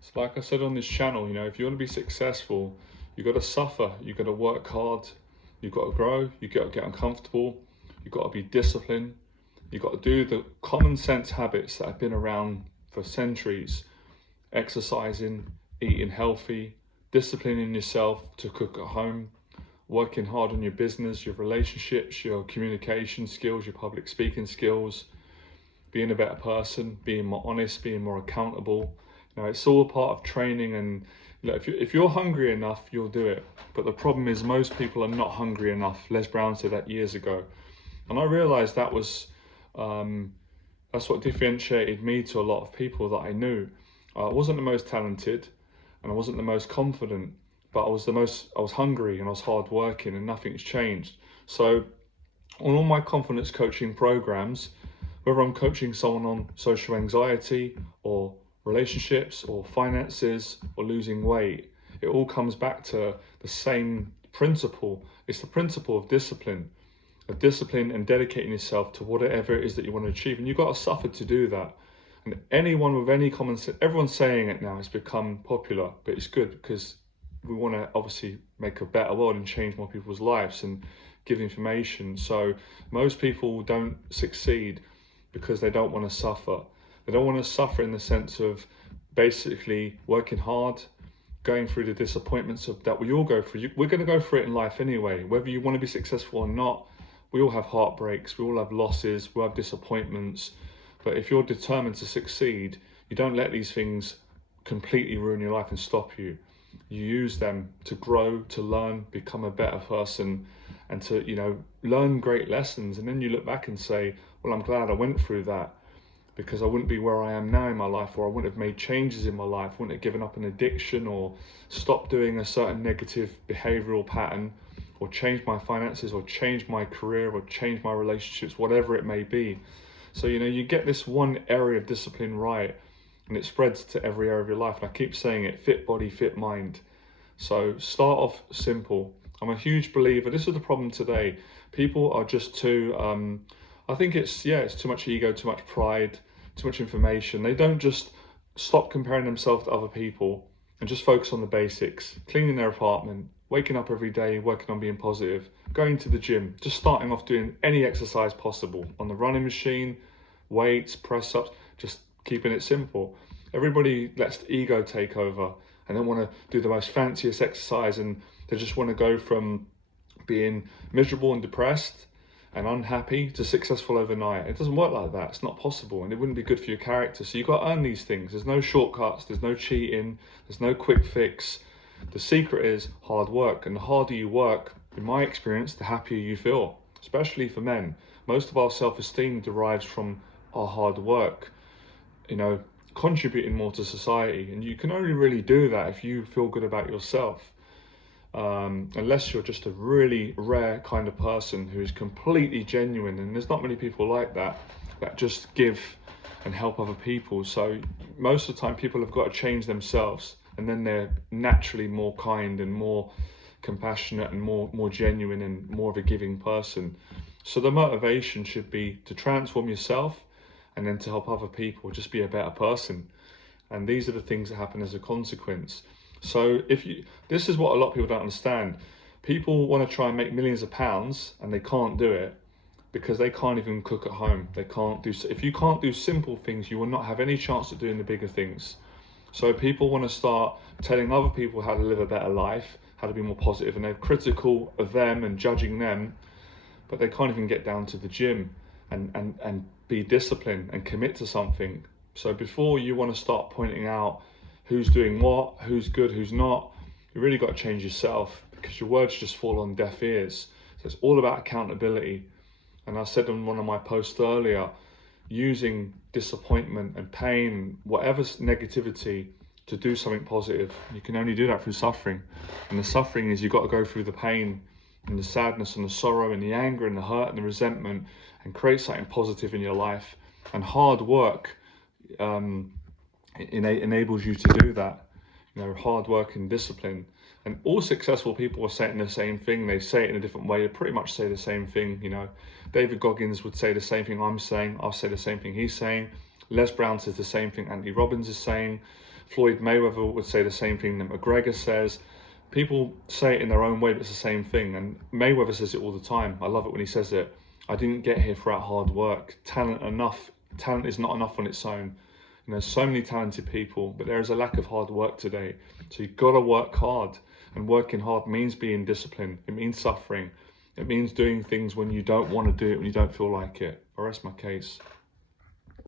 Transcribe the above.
So like I said on this channel, if you want to be successful, you got to suffer, you got to work hard, you got to grow, you got to get uncomfortable, you got to be disciplined, you got to do the common sense habits that have been around for centuries: exercising, eating healthy, disciplining yourself to cook at home, working hard on your business, your relationships, your communication skills, your public speaking skills, being a better person, being more honest, being more accountable. It's all a part of training. And if you're hungry enough, you'll do it. But the problem is most people are not hungry enough. Les Brown said that years ago, and I realized that's what differentiated me to a lot of people that I knew. I wasn't the most talented, and I wasn't the most confident, but I was hungry and I was hardworking, and nothing's changed. So on all my confidence coaching programs, whether I'm coaching someone on social anxiety or relationships or finances or losing weight, it all comes back to the same principle. It's the principle of discipline and dedicating yourself to whatever it is that you want to achieve. And you've got to suffer to do that. And anyone with any common sense, everyone's saying it now, it's become popular, but it's good because we want to obviously make a better world and change more people's lives and give information. So most people don't succeed because they don't want to suffer. They don't want to suffer in the sense of basically working hard, going through the disappointments of that we all go through. We're going to go through it in life anyway, whether you want to be successful or not. We all have heartbreaks, we all have losses, we have disappointments. But if you're determined to succeed, you don't let these things completely ruin your life and stop you. You use them to grow, to learn, become a better person, and to, learn great lessons. And then you look back and say, well, I'm glad I went through that, because I wouldn't be where I am now in my life, or I wouldn't have made changes in my life, wouldn't have given up an addiction or stopped doing a certain negative behavioral pattern, or changed my finances, or changed my career, or changed my relationships, whatever it may be. So, you get this one area of discipline right, and it spreads to every area of your life. And I keep saying it: fit body, fit mind. So start off simple. I'm a huge believer. This is the problem today. People are just too, I think it's too much ego, too much pride, too much information. They don't just stop comparing themselves to other people and just focus on the basics: cleaning their apartment, waking up every day, working on being positive, going to the gym, just starting off doing any exercise possible on the running machine, weights, press ups, just keeping it simple. Everybody lets the ego take over and they want to do the most fanciest exercise, and they just want to go from being miserable and depressed and unhappy to successful overnight. It doesn't work like that. It's not possible, and it wouldn't be good for your character. So you've got to earn these things. There's no shortcuts, there's no cheating, there's no quick fix. The secret is hard work, and the harder you work, in my experience, the happier you feel, especially for men. Most of our self-esteem derives from our hard work, contributing more to society. And you can only really do that if you feel good about yourself. Unless you're just a really rare kind of person who is completely genuine, and there's not many people like that just give and help other people. So most of the time people have got to change themselves, and then they're naturally more kind and more compassionate and more genuine and more of a giving person. So the motivation should be to transform yourself, and then to help other people just be a better person. And these are the things that happen as a consequence. So this is what a lot of people don't understand. People want to try and make millions of pounds, and they can't do it because they can't even cook at home. If you can't do simple things, you will not have any chance of doing the bigger things. So people want to start telling other people how to live a better life, how to be more positive, and they're critical of them and judging them, but they can't even get down to the gym and be disciplined and commit to something. So before you want to start pointing out who's doing what, who's good, who's not, you really got to change yourself, because your words just fall on deaf ears. So it's all about accountability. And I said on one of my posts earlier, using disappointment and pain, whatever negativity, to do something positive. You can only do that through suffering. And the suffering is you've got to go through the pain and the sadness and the sorrow and the anger and the hurt and the resentment, and create something positive in your life. And hard work enables you to do that. Hard work and discipline. And all successful people are saying the same thing. They say it in a different way. They pretty much say the same thing. David Goggins would say the same thing I'm saying. I'll say the same thing he's saying. Les Brown says the same thing Anthony Robbins is saying. Floyd Mayweather would say the same thing that McGregor says. People say it in their own way, but it's the same thing. And Mayweather says it all the time. I love it when he says it. I didn't get here throughout hard work. Talent is not enough on its own. You know, so many talented people, but there is a lack of hard work today. So you've got to work hard. And working hard means being disciplined. It means suffering. It means doing things when you don't want to do it, when you don't feel like it. I rest my case.